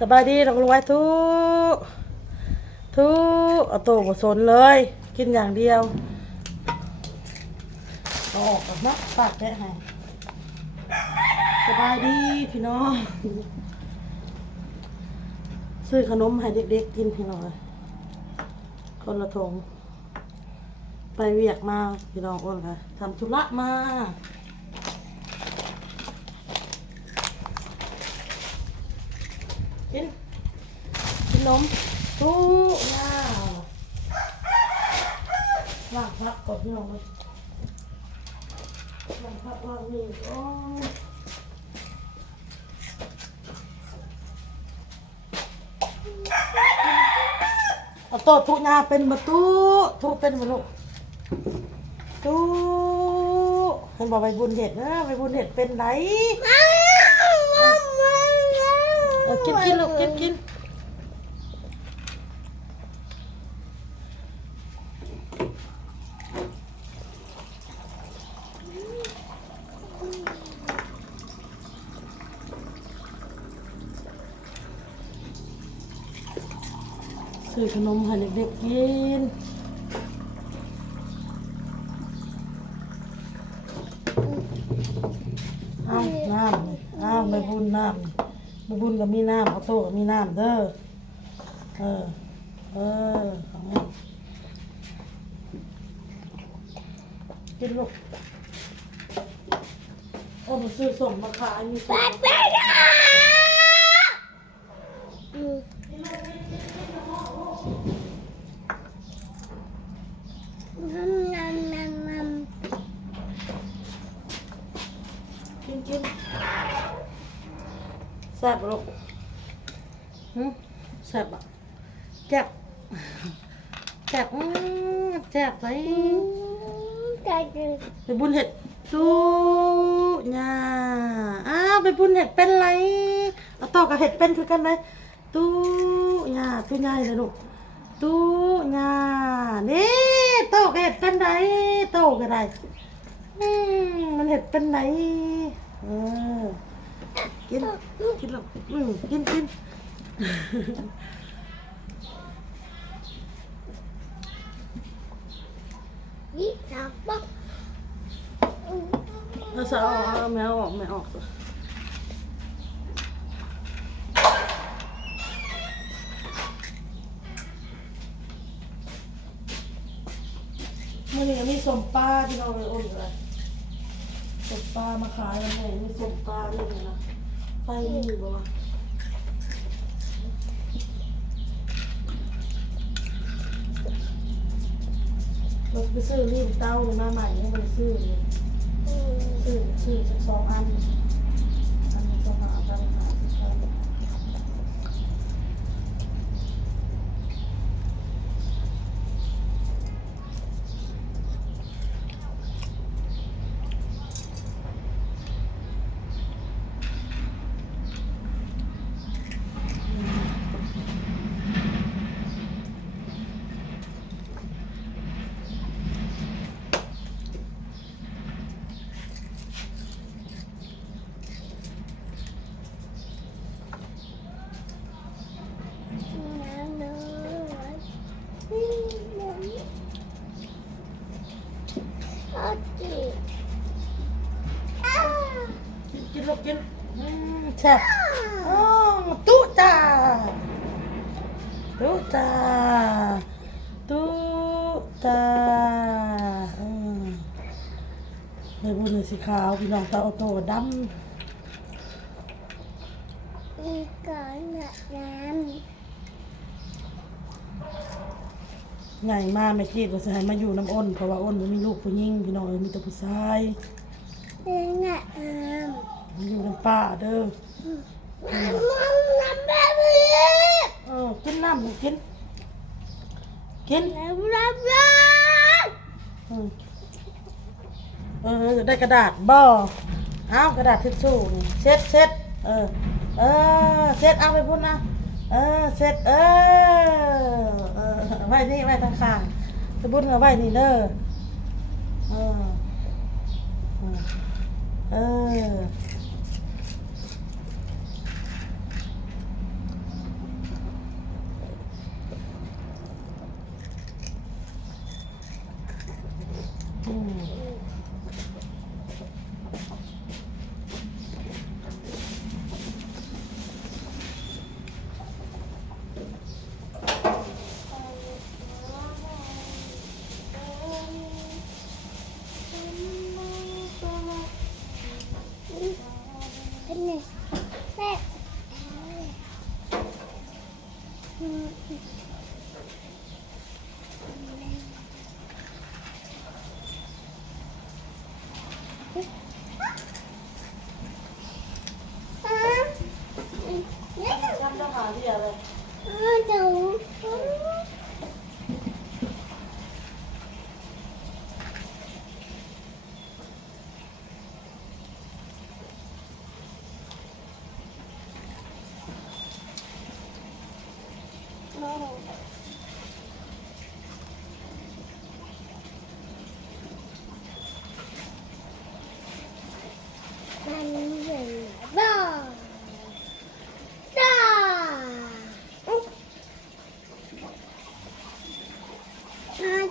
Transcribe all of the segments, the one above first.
สบายดีลงไว้ทุเอาตัวผสนเลยกินอย่างเดียวเอาออกก่อนนะปากแค่ให้สบายดีพี่น้องซื้อขนมให้เด็กๆกินพี่น้องคนละถุงไปเวียกมาพี่น้องอ้นค่ะทำธุระมากินนมตู้น้าว่างพักก่อนพี่น้องเลยว่างพักว่างนี่โอ้เอาโต๊ะทุกงาเป็นมาตู้ทุกเป็นมาลูกตู้เห็นบอกใบบุญเห็ดนะใบบุญเห็ดเป็นไรกินลูกกินซื้อขนมให้เด็กๆกินเอาน้ำเอาใบบุญน้ำใบบุญก็มีน้ำเอาโต๊ะก็มีน้ำเด้อของน้ำกินลูกโอ้มาซื้อส่งมาขายมีส่งกินแซ่บลูกแซ่บอ่ะแซ่บไปไปบุญเห็ดตู้ย่าไปบุญเห็ดเป็นไรเอาต่อกับเห็ดเป็นคือกันเลยตู้ย่าตู้ใหญ่เลยลูกตู้ย่านี่โตกับเห็ดเป็นไรโตกับไรมันเห็ดเป็นไรกินลูกกินนี่จับปะเอาแมวออกมื่อนี้มีส้มปลาที่เราไปอุ่นเลยส้มปลามาขายแล้วไงมีส้มปลาด้วยนะไฟมีบ่วะเราไปซื้อรีบเต้ามาใหม่เนี่ยมันซื้อสัก2 อันนี้ก็หากันกินลูกกินแซ่บตุ๊จ้าในบุญสีขาวพี่น้องตาโตดำมีก่อนน้ำใหญ่มากไม่คิดว่าจะให้มาอยู่น้ำอ้นเพราะว่าอ้นมันมีลูกผู้หญิงพี่น้องมีแต่ผู้ชายมาอยู่น้ำป้าเด้อกินน้ำกินได้กระดาษบ่เอากระดาษทิชชู่นี่เช็ดเช็ดเอาไปพุ่นนะเช็ดไว้นี่ไว้ทางข้างจะบุญเอาไว้นี่เด้อ เรียเลย เดี๋ยวมันเหนื่อยบ้าจ้า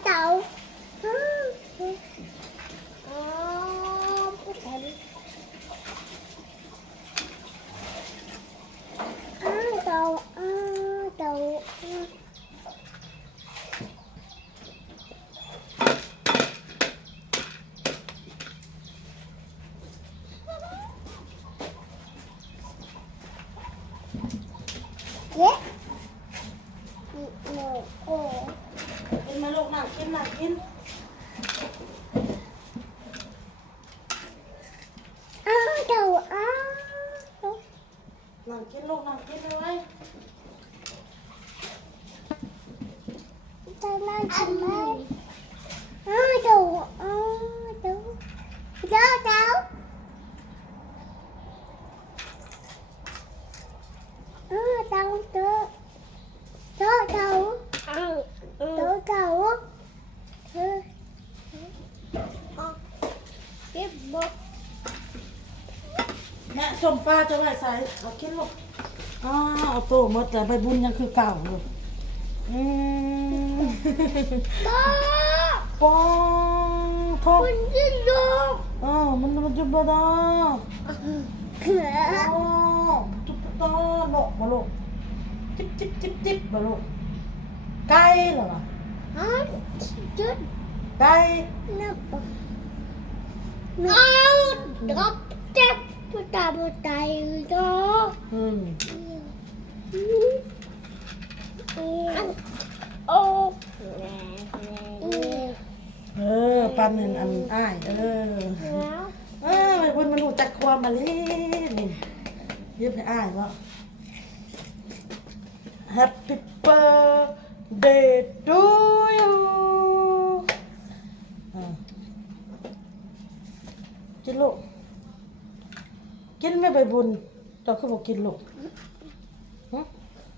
เต่าผู้ชายเต่าเต่าเย้โอ้ กินมาลูกนั่งกินนั่งกิน เต่านั่งกินลูกนั่งกินเลย จะนั่งกินไหมเต่าเต่าเต่าเต่าเต่าเต่าเต่าเต่าเต่าเต่าเต่าเก็บบก แม่ส้มปลาจะไว้ใส่เอากินลูกเอาโตหมดแต่ใบบุญยังคือเก่าอยู่บ้า ปองทบ คุณยิ่งยง มันจะบ่ได้ตุ๊บตาหนกมาลูกจิ๊บมาลูกไก่เหรอ จุด ไก่ นับดับเจ็บผู้ตาผู้ตายก็ โอ้ปันอันอ้ายไปบนมันหูจักความมาเลยนี่ยืมให้อ้ายวะ Happy birthday to you กินลูกกินไม่ใบบุญเราคือบอกกินลูก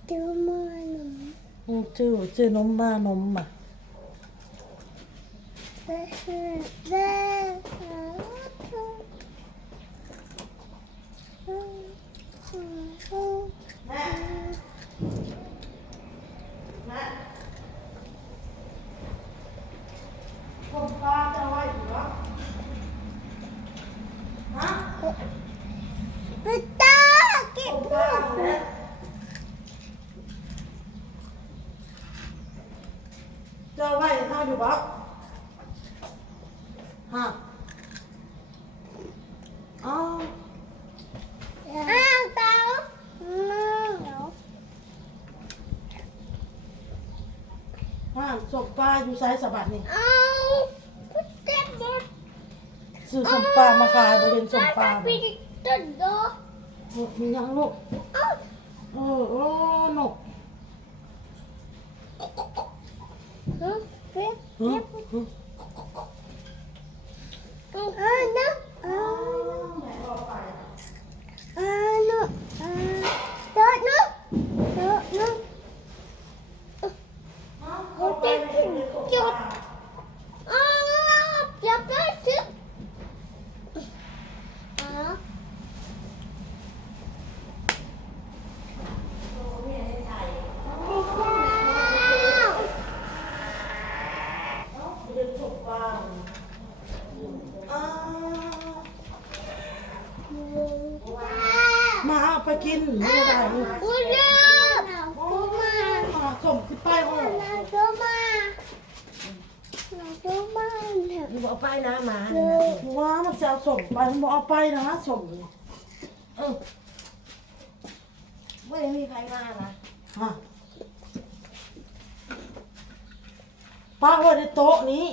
ดูมัน ชื่อนมมานมอ่ะแม่ผมปลาจะไว้อยู่หรอฮะ ตาเก็บ ผมปลาเนี่ยจะไว้เท่าอยู่บ่ฮะอ๋อ เต่า ส่งปลาอยู่ไซส์สะบัดนี่ เจ็บหมด ซื้อส่งปลามาขายบริเวณส่งปลา ปีต้นโด มียังลูกนก เป๊ะ ฮึฮึ นะ แม่ออกไป นะเดินนะเดินนะ เอาไปเลยส่งปลา จับได้สิมาเอาไปกินไม่ได้ลูก กูเลิกกูมา ส่งที่ป้ายห้อง กูมากูมาเนี่ย มึงบอกไปนะหมา ว้ามันจะเอาส่งไปมันบอกเอาไปนะส่ง ไม่มีใครมานะ ฮะป้าไว้ในโต๊ะนี้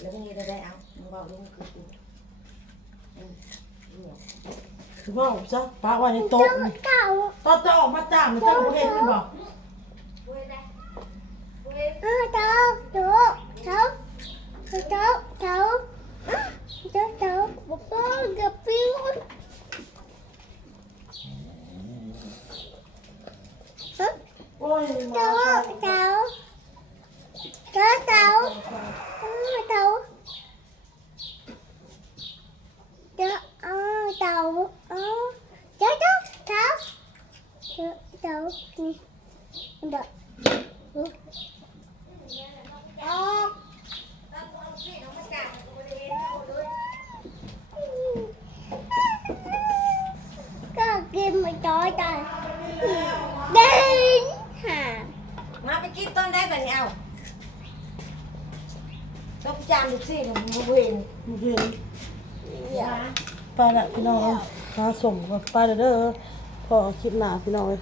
แล้วมึงจะได้เอามึงบอกลุงคือกู คือว่าซะป้าไว้ในโต๊ะนี่ เต่า ตอนจะออกมาจ้างมันจะบ่เห็นเลยบ่ เต่าเต่าเต่าเต่าเต่าเต่าเต่าบอกว่ากับปิ้วฮะ โอ้ย เต่าเต่าเต่าเต่าเต่าเต่าเต่าเต่าเต่าเต่าเต่าเต่านี่เต่าก็กินมาจอยตายเดินหา มาไปกินต้นได้ก่อนนี่เอาต้องจานดูสิเดี๋ยวมึงเห็น บ่เห็น อย่า ไปละพี่น้องหาส่งก่อนไปเด้อพอคลิปหน้าพี่น้องเอ้ย